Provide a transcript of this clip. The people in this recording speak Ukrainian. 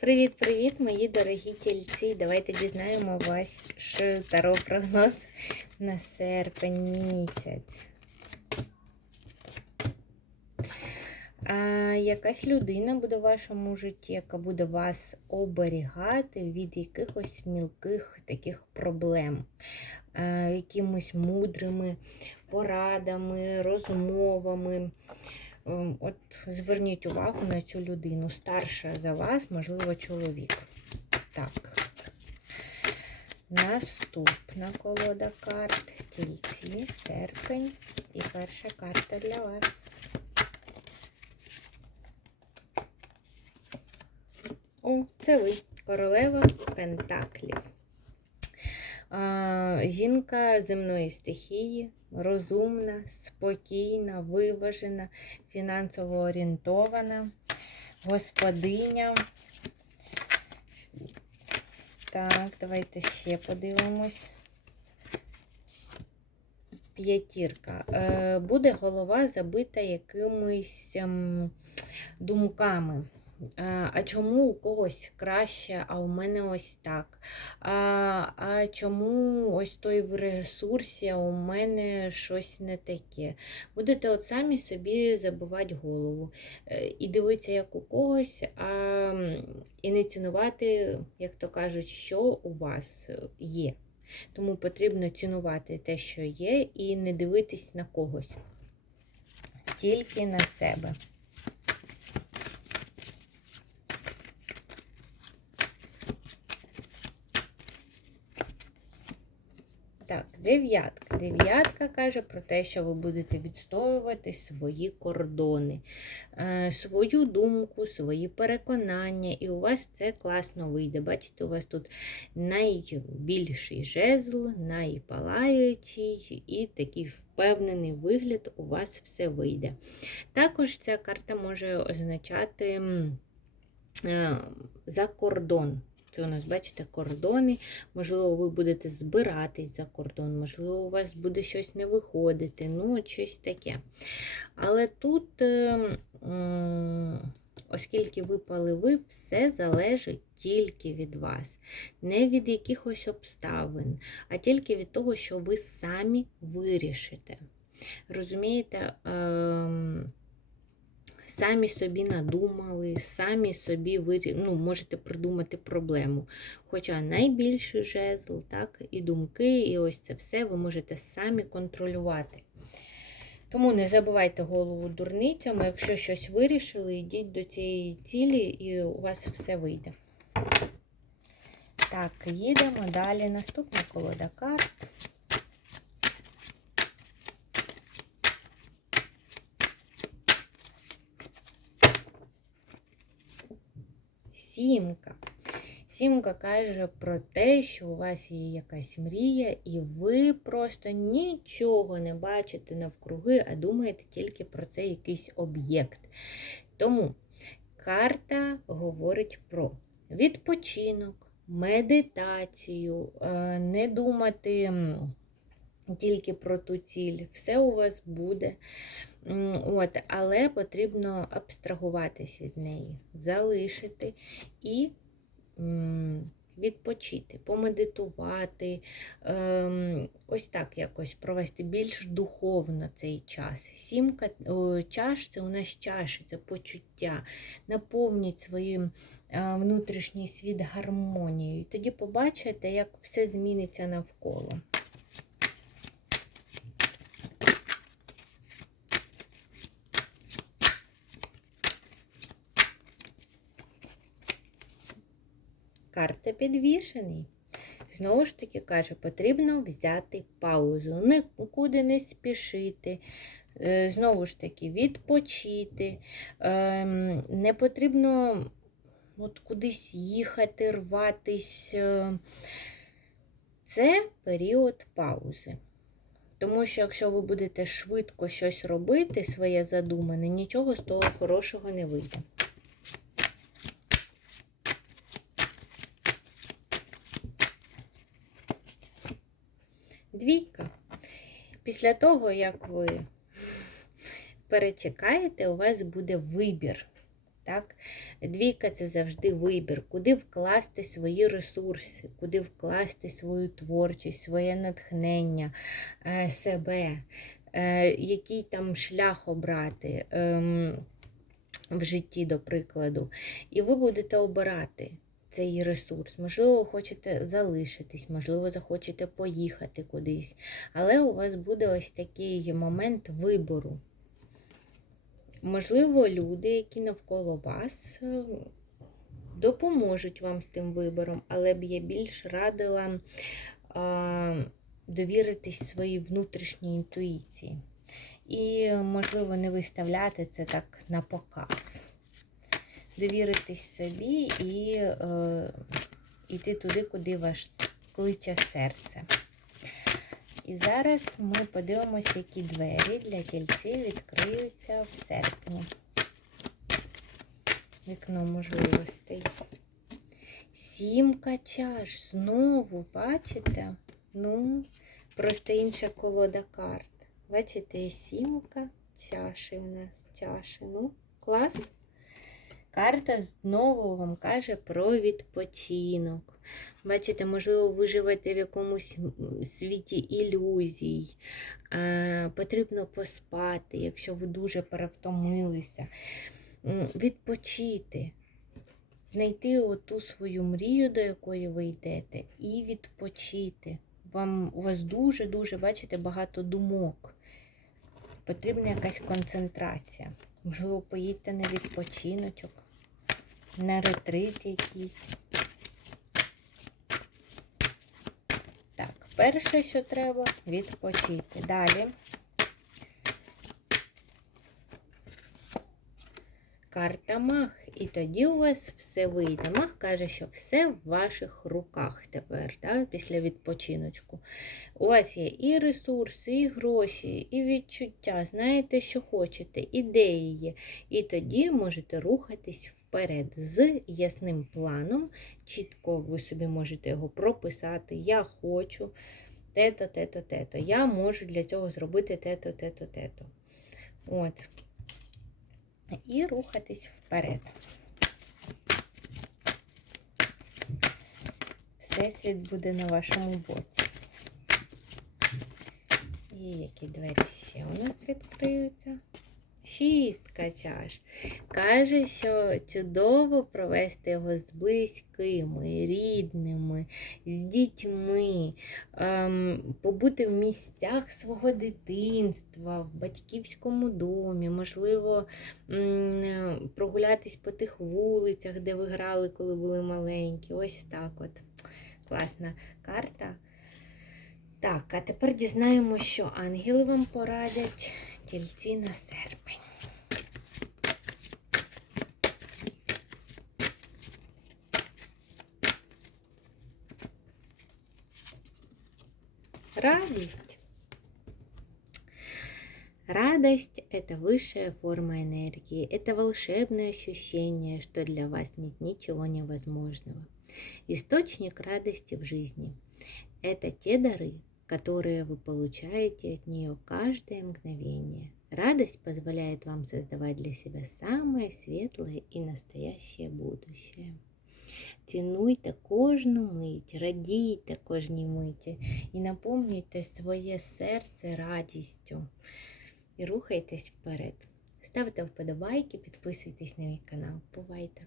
Привіт-привіт, мої дорогі тільці! Давайте дізнаємо ваш таро прогноз на серпень місяць. А, якась людина буде в вашому житті, яка буде вас оберігати від якихось мілких таких проблем, а, якимось мудрими порадами, розмовами. Ем, От зверніть увагу на цю людину. Старша за вас, можливо, чоловік. Так. Наступна колода карт. Тільці, серпень. І перша карта для вас. О, це ви, королева Пентаклів. Жінка земної стихії, розумна, спокійна, виважена, фінансово орієнтована, господиня. Так, давайте ще подивимось. П'ятірка. Е, Буде голова забита якимись ем, думками. Е, А чому у когось краще, а у мене ось так? А а чому ось той в ресурсі, а у мене щось не таке? Будете от самі собі забивати голову. Е, І дивитися, як у когось, а і не цінувати, як то кажуть, що у вас є. Тому потрібно цінувати те, що є, і не дивитись на когось. Тільки на себе. Так, дев'ятка. Дев'ятка каже про те, що ви будете відстоювати свої кордони, е, свою думку, свої переконання, і у вас це класно вийде. Бачите, у вас тут найбільший жезл, найпалаючий і такий впевнений вигляд, у вас все вийде. Також ця карта може означати е, за кордон. Це у нас, бачите, кордони. Можливо, ви будете збиратись за кордон, можливо, у вас буде щось не виходити, ну, щось таке. Але тут, е, м, оскільки випали ви, все залежить тільки від вас, не від якихось обставин, а тільки від того, що ви самі вирішите. Розумієте? Самі собі надумали, самі собі вирі... ну, можете придумати проблему. Хоча найбільший жезл, так, і думки, і ось це все ви можете самі контролювати. Тому не забувайте голову дурницями, якщо щось вирішили, йдіть до цієї цілі, і у вас все вийде. Так, їдемо далі. Наступна колода карт. Сімка. Сімка каже про те, що у вас є якась мрія, і ви просто нічого не бачите навкруги, а думаєте тільки про це якийсь об'єкт. Тому карта говорить про відпочинок, медитацію, е, не думати тільки про ту ціль. Все у вас буде. От, але потрібно абстрагуватись від неї, залишити і відпочити, помедитувати, ем, ось так якось провести більш духовно цей час. Сімка чаш це у нас чаші, це почуття. Наповніть своїм е, внутрішній світ гармонією. І тоді побачите, як все зміниться навколо. Карта підвішений. Знову ж таки каже, потрібно взяти паузу, нікуди не спішити. Е, Знову ж таки, відпочити. Ем, Не потрібно от кудись їхати, рватись. Е, Це період паузи. Тому що якщо ви будете швидко щось робити, своє задумане, нічого з того хорошого не вийде. Двійка. Після того, як ви перечекаєте, у вас буде вибір. Так? Двійка це завжди вибір, куди вкласти свої ресурси, куди вкласти свою творчість, своє натхнення, е, себе, е, який там шлях обрати ем, в житті, до прикладу. І ви будете обирати цей ресурс. Можливо, хочете залишитись, можливо, захочете поїхати кудись. Але у вас буде ось такий момент вибору. Можливо, люди, які навколо вас, допоможуть вам з тим вибором, але б я більш радила а, довіритись своїй внутрішній інтуїції. І, можливо, не виставляти це так на показ. Довіритись собі і е, йти туди, куди вас кличе серце. І зараз ми подивимося, які двері для тільців відкриються в серпні. Вікно можливостей. Сімка чаш. Знову, бачите? Ну, просто інша колода карт. Бачите, сімка чаші в нас чаші. Ну, клас. Карта знову вам каже про відпочинок. Бачите, можливо, ви живете в якомусь світі ілюзій. Потрібно поспати, якщо ви дуже перевтомилися. Відпочити. Знайти оту свою мрію, до якої ви йдете, і відпочити. Вам, У вас дуже-дуже, бачите, багато думок. Потрібна якась концентрація. Можливо, поїдьте на відпочиночок, на ретрит якийсь. Так, перше, що треба, відпочити. Далі. Карта Мах. І тоді у вас все вийде. Мах каже, що все в ваших руках тепер, так, після відпочиночку. У вас є і ресурси, і гроші, і відчуття. Знаєте, що хочете, ідеї є. І тоді можете рухатись вперед з ясним планом. Чітко ви собі можете його прописати. Я хочу те-то, те-то, те-то. Я можу для цього зробити те-то, те-то, те-то. От і рухатись вперед. Всесвіт буде на вашому боці. І які двері ще у нас відкриються? Шістка чаш. Каже, що чудово провести його з близькими, рідними, з дітьми, ем, побути в місцях свого дитинства, в батьківському домі, можливо, прогулятись по тих вулицях, де ви грали, коли були маленькі. Ось так от. Класна карта. Так, а тепер дізнаємося, що ангели вам порадять тільці на серпень. Радость. Радость – это высшая форма энергии, это волшебное ощущение, что для вас нет ничего невозможного. Источник радости в жизни – это те дары, которые вы получаете от нее каждое мгновение. Радость позволяет вам создавать для себя самое светлое и настоящее будущее. Цінуйте кожну мить, радійте кожній миті і наповнюйте своє серце радістю. І рухайтесь вперед. Ставте вподобайки, підписуйтесь на мій канал. Бувайте!